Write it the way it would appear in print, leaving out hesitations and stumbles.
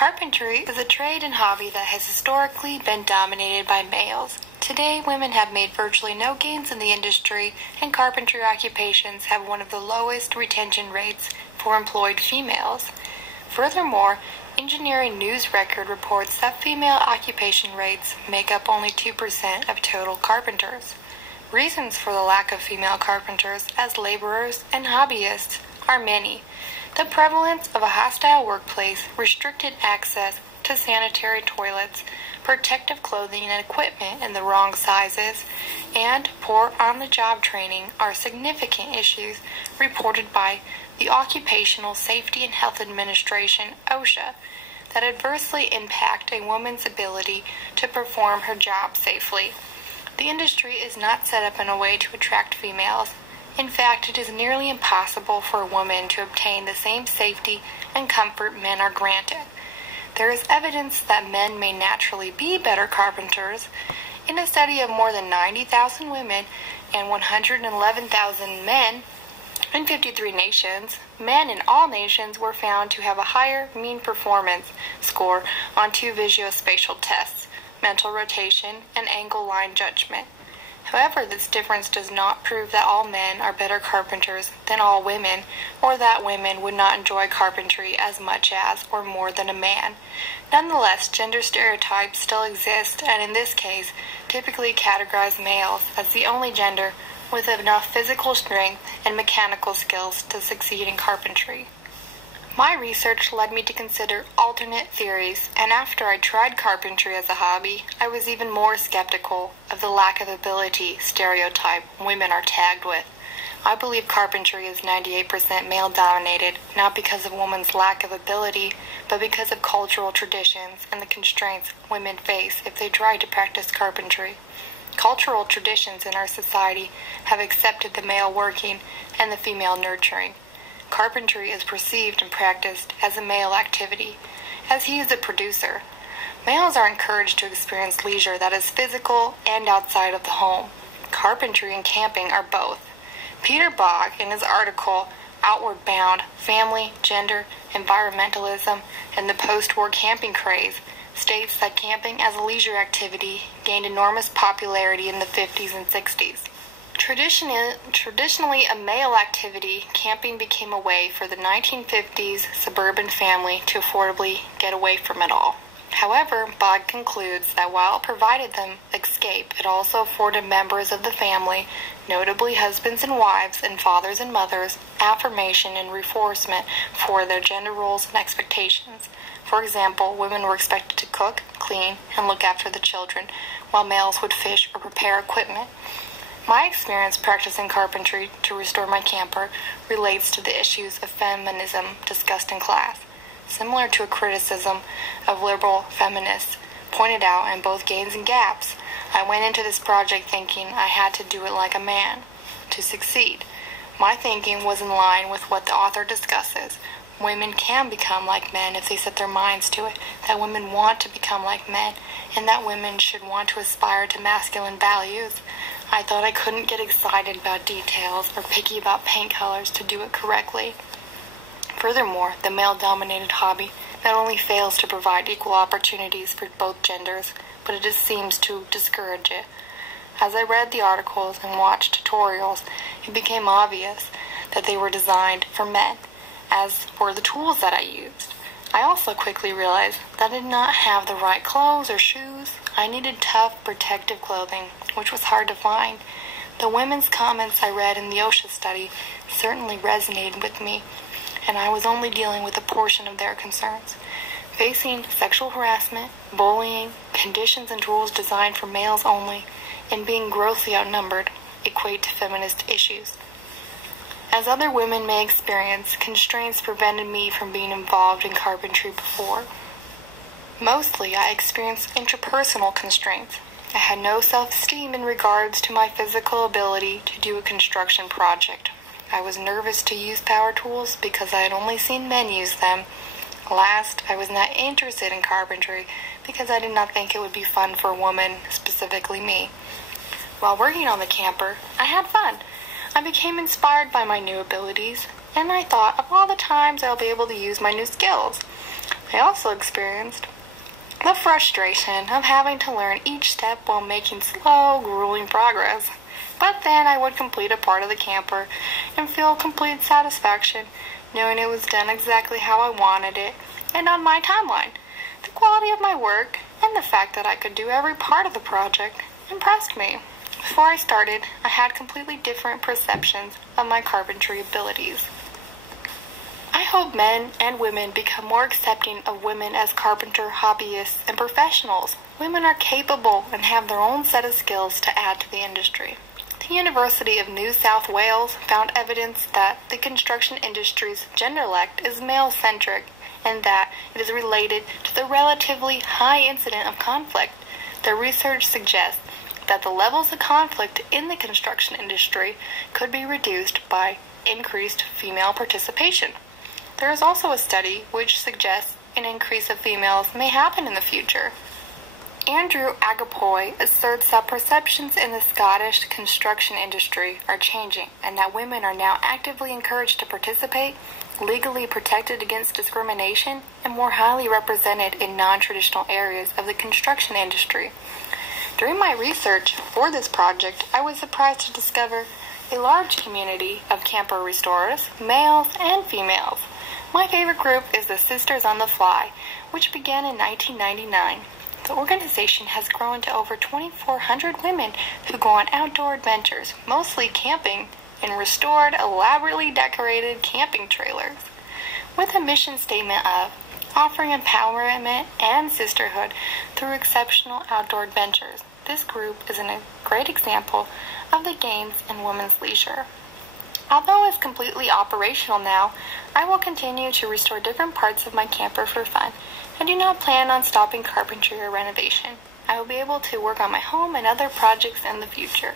Carpentry is a trade and hobby that has historically been dominated by males. Today, women have made virtually no gains in the industry, and carpentry occupations have one of the lowest retention rates for employed females. Furthermore, Engineering News Record reports that female occupation rates make up only 2% of total carpenters. Reasons for the lack of female carpenters as laborers and hobbyists are many. The prevalence of a hostile workplace, restricted access to sanitary toilets, protective clothing and equipment in the wrong sizes, and poor on-the-job training are significant issues reported by the Occupational Safety and Health Administration, OSHA, that adversely impact a woman's ability to perform her job safely. The industry is not set up in a way to attract females. In fact, it is nearly impossible for a woman to obtain the same safety and comfort men are granted. There is evidence that men may naturally be better carpenters. In a study of more than 90,000 women and 111,000 men in 53 nations, men in all nations were found to have a higher mean performance score on two visuospatial tests, mental rotation and angle line judgment. However, this difference does not prove that all men are better carpenters than all women, or that women would not enjoy carpentry as much as or more than a man. Nonetheless, gender stereotypes still exist, and in this case, typically categorize males as the only gender with enough physical strength and mechanical skills to succeed in carpentry. My research led me to consider alternate theories, and after I tried carpentry as a hobby, I was even more skeptical of the lack of ability stereotype women are tagged with. I believe carpentry is 98% male-dominated, not because of women's lack of ability, but because of cultural traditions and the constraints women face if they try to practice carpentry. Cultural traditions in our society have accepted the male working and the female nurturing. Carpentry is perceived and practiced as a male activity, as he is a producer. Males are encouraged to experience leisure that is physical and outside of the home. Carpentry and camping are both. Peter Bogg, in his article, Outward Bound, Family, Gender, Environmentalism, and the Post-War Camping Craze, states that camping as a leisure activity gained enormous popularity in the 50s and 60s. Traditionally a male activity, camping became a way for the 1950s suburban family to affordably get away from it all. However, Bogg concludes that while it provided them escape, it also afforded members of the family, notably husbands and wives and fathers and mothers, affirmation and reinforcement for their gender roles and expectations. For example, women were expected to cook, clean, and look after the children, while males would fish or repair equipment. My experience practicing carpentry to restore my camper relates to the issues of feminism discussed in class, similar to a criticism of liberal feminists pointed out in both Gains and Gaps. I went into this project thinking I had to do it like a man to succeed. My thinking was in line with what the author discusses. Women can become like men if they set their minds to it, that women want to become like men, and that women should want to aspire to masculine values. I thought I couldn't get excited about details or picky about paint colors to do it correctly. Furthermore, the male-dominated hobby not only fails to provide equal opportunities for both genders, but it just seems to discourage it. As I read the articles and watched tutorials, it became obvious that they were designed for men, as were the tools that I used. I also quickly realized that I did not have the right clothes or shoes. I needed tough, protective clothing, which was hard to find. The women's comments I read in the OSHA study certainly resonated with me, and I was only dealing with a portion of their concerns. Facing sexual harassment, bullying, conditions and rules designed for males only, and being grossly outnumbered equate to feminist issues. As other women may experience, constraints prevented me from being involved in carpentry before. Mostly, I experienced interpersonal constraints. I had no self-esteem in regards to my physical ability to do a construction project. I was nervous to use power tools because I had only seen men use them. Last, I was not interested in carpentry because I did not think it would be fun for a woman, specifically me. While working on the camper, I had fun. I became inspired by my new abilities, and I thought of all the times I'll be able to use my new skills. I also experienced the frustration of having to learn each step while making slow, grueling progress. But then I would complete a part of the camper and feel complete satisfaction, knowing it was done exactly how I wanted it and on my timeline. The quality of my work and the fact that I could do every part of the project impressed me. Before I started, I had completely different perceptions of my carpentry abilities. I hope men and women become more accepting of women as carpenter hobbyists and professionals. Women are capable and have their own set of skills to add to the industry. The University of New South Wales found evidence that the construction industry's gender elect is male-centric and that it is related to the relatively high incidence of conflict. Their research suggests that the levels of conflict in the construction industry could be reduced by increased female participation. There is also a study which suggests an increase of females may happen in the future. Andrew Agapoy asserts that perceptions in the Scottish construction industry are changing and that women are now actively encouraged to participate, legally protected against discrimination, and more highly represented in non-traditional areas of the construction industry. During my research for this project, I was surprised to discover a large community of camper restorers, males and females. My favorite group is the Sisters on the Fly, which began in 1999. The organization has grown to over 2,400 women who go on outdoor adventures, mostly camping, in restored, elaborately decorated camping trailers. With a mission statement of offering empowerment and sisterhood through exceptional outdoor adventures, this group is a great example of the gains in women's leisure. Although it's completely operational now, I will continue to restore different parts of my camper for fun. I do not plan on stopping carpentry or renovation. I will be able to work on my home and other projects in the future.